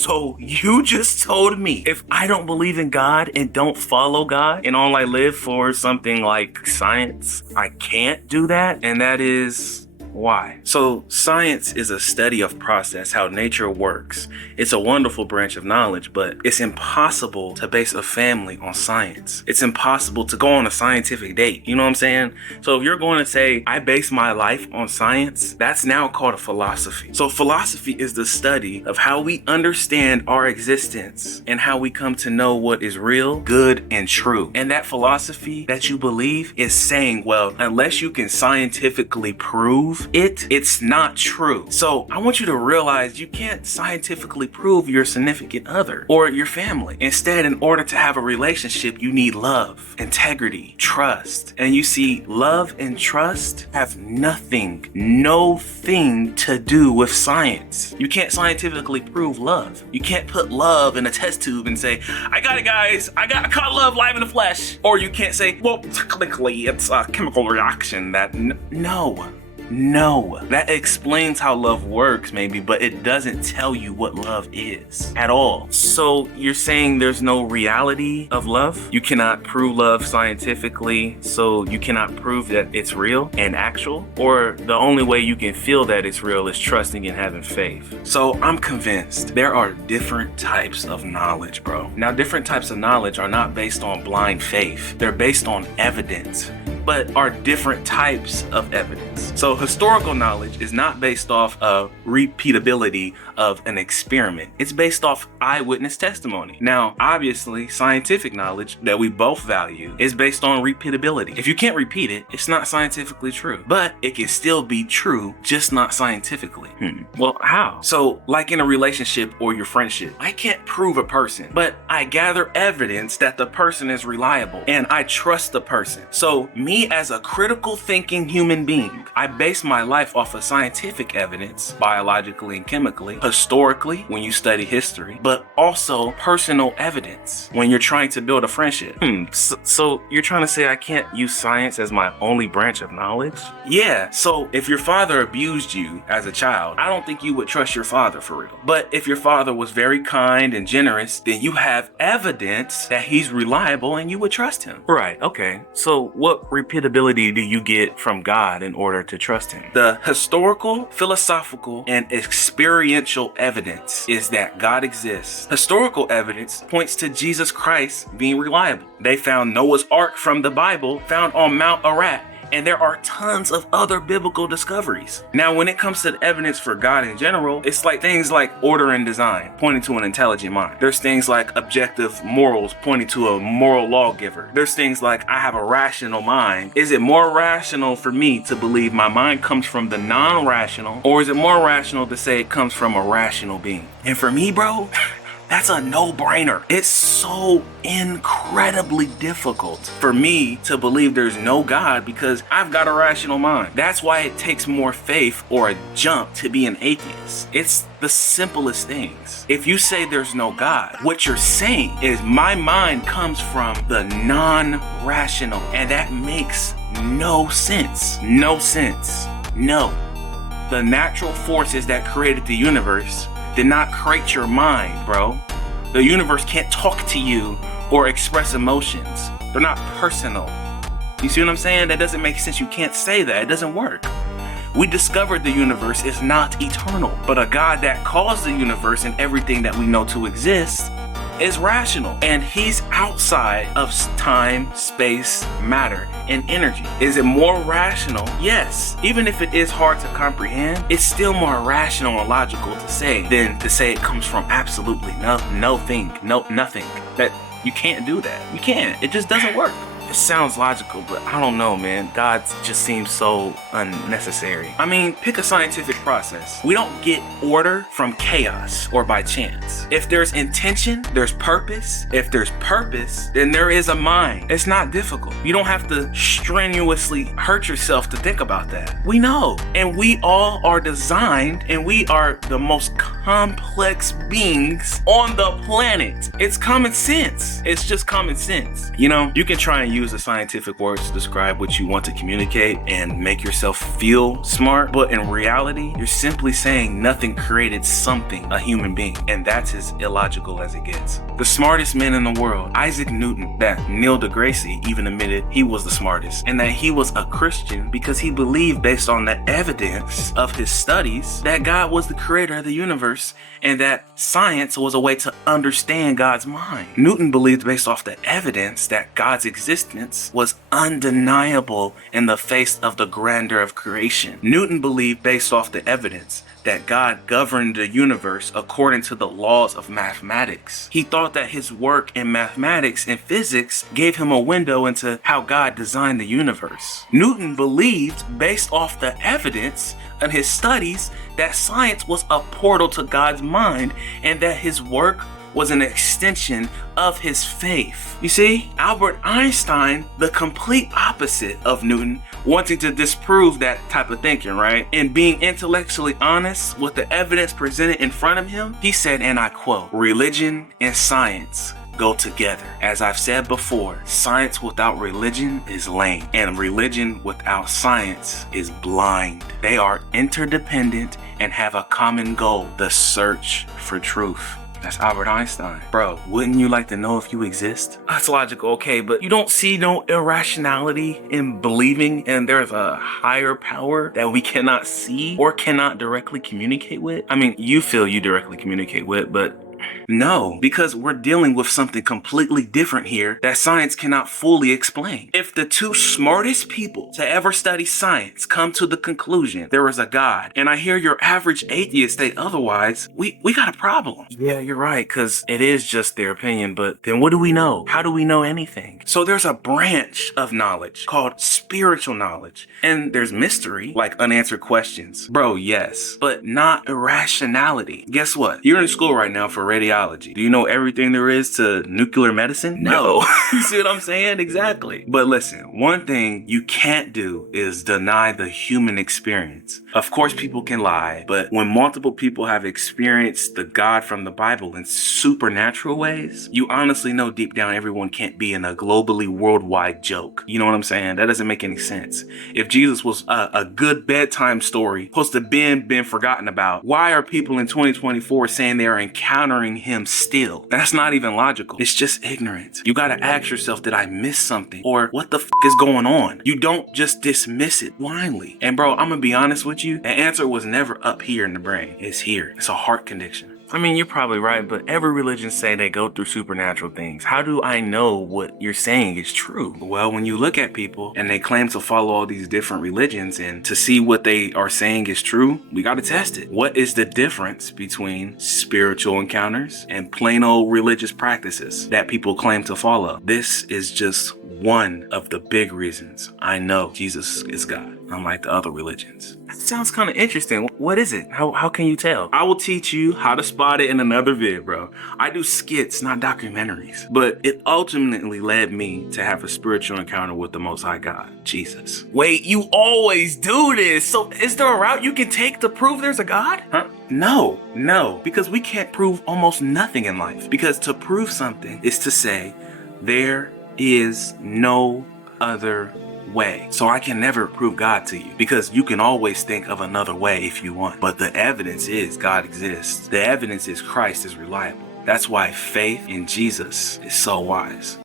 So you just told me if I don't believe in God and don't follow God and all I live for something like science, I can't do that? And that is why? So science is a study of process, how nature works. It's a wonderful branch of knowledge, but it's impossible to base a family on science. It's impossible to go on a scientific date. You know what I'm saying? So if you're going to say, I base my life on science, that's now called a philosophy. So philosophy is the study of how we understand our existence and how we come to know what is real, good, and true. And that philosophy that you believe is saying, well, unless you can scientifically prove it's not true. So I want you to realize you can't scientifically prove your significant other or your family. Instead, in order to have a relationship, you need love, integrity, trust. And you see, love and trust have no thing to do with science. You can't scientifically prove love. You can't put love in a test tube and say, I got it, guys. I caught love live in the flesh. Or you can't say, well, technically it's a chemical reaction that No, that explains how love works maybe, but it doesn't tell you what love is at all. So you're saying there's no reality of love? You cannot prove love scientifically, so you cannot prove that it's real and actual? Or the only way you can feel that it's real is trusting and having faith? So I'm convinced there are different types of knowledge, bro. Now, different types of knowledge are not based on blind faith. They're based on evidence, but are different types of evidence. So historical knowledge is not based off of repeatability of an experiment. It's based off eyewitness testimony. Now, obviously, scientific knowledge that we both value is based on repeatability. If you can't repeat it, it's not scientifically true, but it can still be true, just not scientifically. Well, how? So, like in a relationship or your friendship, I can't prove a person, but I gather evidence that the person is reliable and I trust the person. So, me as a critical thinking human being, I base my life off of scientific evidence, biologically and chemically, historically when you study history, but also personal evidence when you're trying to build a friendship. So you're trying to say I can't use science as my only branch of knowledge? Yeah, so if your father abused you as a child, I don't think you would trust your father for real. But if your father was very kind and generous, then you have evidence that he's reliable and you would trust him. Right, okay. So what repeatability do you get from God in order to trust him? The historical, philosophical, and experiential evidence is that God exists. Historical evidence points to Jesus Christ being reliable. They found Noah's Ark from the Bible found on Mount Ararat, and there are tons of other biblical discoveries. Now, when it comes to the evidence for God in general, it's like things like order and design, pointing to an intelligent mind. There's things like objective morals, pointing to a moral lawgiver. There's things like I have a rational mind. Is it more rational for me to believe my mind comes from the non-rational, or is it more rational to say it comes from a rational being? And for me, bro, that's a no-brainer. It's so incredibly difficult for me to believe there's no God because I've got a rational mind. That's why it takes more faith or a jump to be an atheist. It's the simplest things. If you say there's no God, what you're saying is my mind comes from the non-rational, and that makes no sense. No sense. No. The natural forces that created the universe did not create your mind, bro. The universe can't talk to you or express emotions. They're not personal. You see what I'm saying? That doesn't make sense. You can't say that. It doesn't work. We discovered the universe is not eternal, but a God that caused the universe and everything that we know to exist is rational, and he's outside of time, space, matter, and energy. Is it more rational? Yes. Even if it is hard to comprehend, it's still more rational and logical to say than to say it comes from absolutely nothing. That you can't do that. You can't. It just doesn't work. It sounds logical, but I don't know, man. God just seems so unnecessary. I mean, pick a scientific process. We don't get order from chaos or by chance. If there's intention, there's purpose. If there's purpose, then there is a mind. It's not difficult. You don't have to strenuously hurt yourself to think about that. We know. And we all are designed, and we are the most complex beings on the planet. It's common sense. It's just common sense. You know, you can try and use the scientific words to describe what you want to communicate and make yourself feel smart, but in reality, you're simply saying nothing created something, a human being, and that's his as illogical as it gets. The smartest man in the world, Isaac Newton, that Neil deGrasse even admitted he was the smartest, and that he was a Christian because he believed, based on the evidence of his studies, that God was the creator of the universe and that science was a way to understand God's mind. Newton believed, based off the evidence, that God's existence was undeniable in the face of the grandeur of creation. Newton believed, based off the evidence, that God governed the universe according to the laws of mathematics. He thought that his work in mathematics and physics gave him a window into how God designed the universe. Newton believed, based off the evidence and his studies, that science was a portal to God's mind and that his work was an extension of his faith. You see, Albert Einstein, the complete opposite of Newton, wanting to disprove that type of thinking, right? And being intellectually honest with the evidence presented in front of him, he said, and I quote, "Religion and science go together. As I've said before, science without religion is lame, and religion without science is blind. They are interdependent and have a common goal, the search for truth." That's Albert Einstein. Bro, wouldn't you like to know if you exist? That's logical, okay, but you don't see no irrationality in believing and there's a higher power that we cannot see or cannot directly communicate with? I mean, you feel you directly communicate with, but no, because we're dealing with something completely different here that science cannot fully explain. If the two smartest people to ever study science come to the conclusion there is a God, and I hear your average atheist state otherwise, we got a problem. Yeah, you're right, because it is just their opinion, but then what do we know? How do we know anything? So there's a branch of knowledge called spiritual knowledge, and there's mystery, like unanswered questions. Bro, yes, but not irrationality. Guess what? You're in school right now for radiology. Do you know everything there is to nuclear medicine? No. You see what I'm saying? Exactly. But listen, one thing you can't do is deny the human experience. Of course, people can lie, but when multiple people have experienced the God from the Bible in supernatural ways, you honestly know deep down everyone can't be in a globally worldwide joke. You know what I'm saying? That doesn't make any sense. If Jesus was a good bedtime story supposed to been forgotten about, why are people in 2024 saying they are encountering him still? That's not even logical. It's just ignorant. You gotta ask yourself, did I miss something? Or what the is going on? You don't just dismiss it blindly. And bro, I'm gonna be honest with you, the answer was never up here in the brain. It's here. It's a heart condition. I mean, you're probably right, but every religion say they go through supernatural things. How do I know what you're saying is true? Well, when you look at people and they claim to follow all these different religions, and to see what they are saying is true, we got to test it. What is the difference between spiritual encounters and plain old religious practices that people claim to follow? This is just one of the big reasons I know Jesus is God, unlike the other religions. That sounds kind of interesting. What is it? How can you tell? I will teach you how to spot it in another vid, bro. I do skits, not documentaries. But it ultimately led me to have a spiritual encounter with the Most High God, Jesus. Wait, you always do this. So is there a route you can take to prove there's a God? Huh? No, because we can't prove almost nothing in life. Because to prove something is to say, there is no other way. So I can never prove God to you, because you can always think of another way if you want. But the evidence is God exists. The evidence is Christ is reliable. That's why faith in Jesus is so wise.